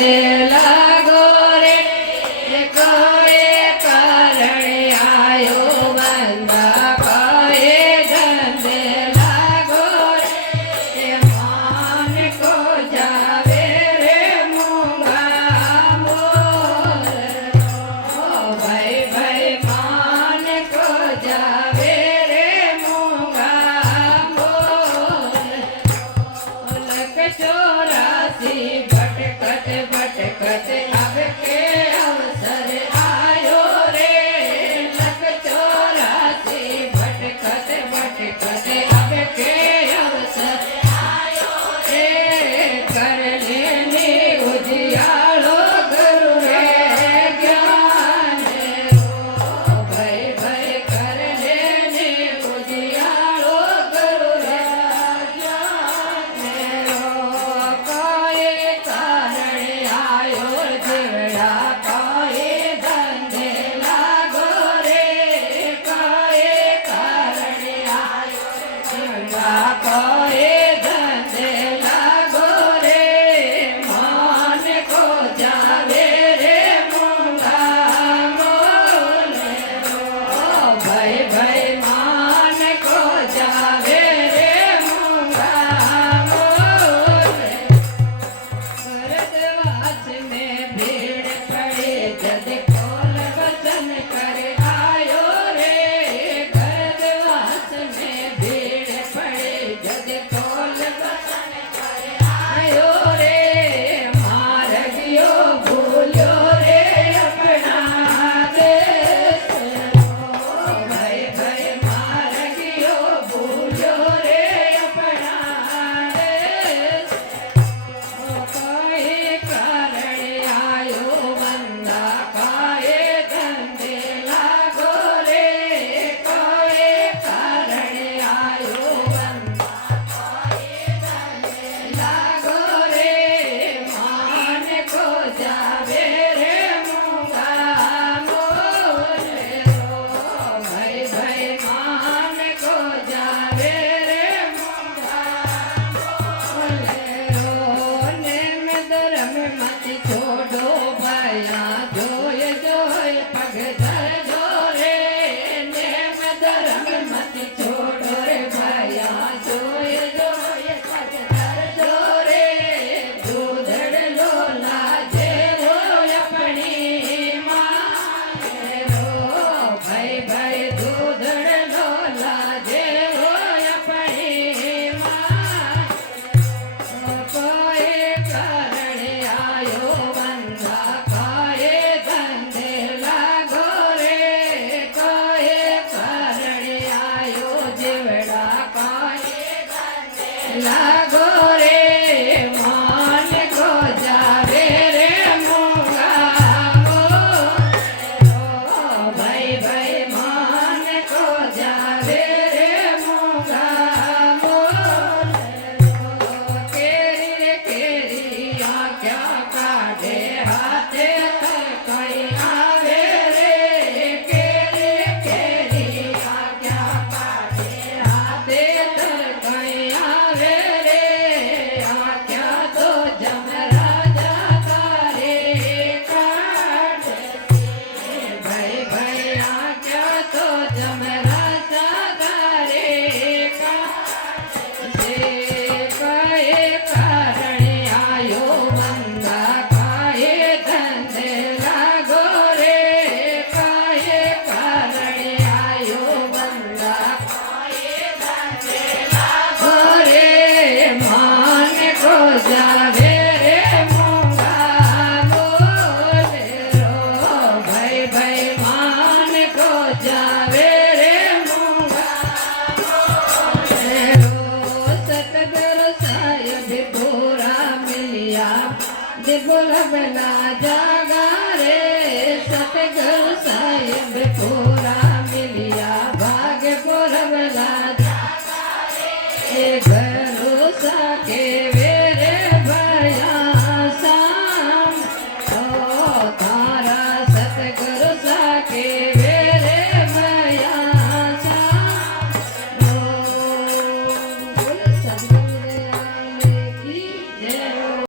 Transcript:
लागो रे कोई कारण आयो बंदा कोई धंधे लागो रे मान को जावे रे मूंगा मोर भाई भाई मान को जावे रे मूंगा मोर लक चौरासी भटकत भटकत अब के अवसर आयो रे लक चौरासी भटकत भटकत अब के अवसर आयो रे कर लेने उजियालो गुरु रे ज्ञान रो भाई भाई कर लेने उजियालो गुरु रे ज्ञान रो कोई कारण आयो जीवड़ा कोई धंधे लागो रे कोई कारण आयो जीवड़ा कोई धंधे लागो रे मान को जावे रे मूंगा मोल रो भाई भाई मान को जावे रे मूंगा मोल भरद्वाज में भीड़ पड़े जद खोल वचन कर आयो रे भरद्वाज में भीड़ पड़े जद खोल वचन कर आयो रे मार्गियो भूलो रे अपना देश भाई भाई मार्गियो भूलो रे अपना देश कोई कारण आयो बंदा कोई धंधे लागो रे कोई कारण आयो बंदा कोई धंधे लागो रे मान को जावे रे मूंगा मोल रो भाई भाई मान को जावे रे मूंगा मोल रो नेम धर्म मत छोड़ो भया जोय जोय पग धर दो रे नेम धर्म मत छोड़ो रे भया जोय जोय पग धर दो रे दूधड़ लो लाजे रो अपनी मां रो भाई भाई दूधड़ लो लाजे रो अपनी मां कोई कारण आयो बंदा कोई धंधे लागो रे कोई कारण आयो जीवड़ा कोई धंधे लागो रे मान को जावे रे मूंगा मोल भाई भाई मान को जावे रे मूंगा मोल केरी रे केरी आज्ञा काढ़े हाथे थर कोई आवे रे केरी रे केरी आज्ञा काढ़े हाथे थर कोई आवे रे आज्ञा तो जम राजा तारे काढ़े भाई भाई आज्ञा तो जम राजा तारे काढ़े कोई कारण आयो बंदा कोई धंधे लागो रे कोई कारण आयो बंदा कोई धंधे लागो रे मान को जावे रे मूंगा मोल रो भाई भाई मान को जावे रे मूंगा मोल रो सतगुरु साहिब पूरा मिलिया दिबुल बना जागा रे सतगुरु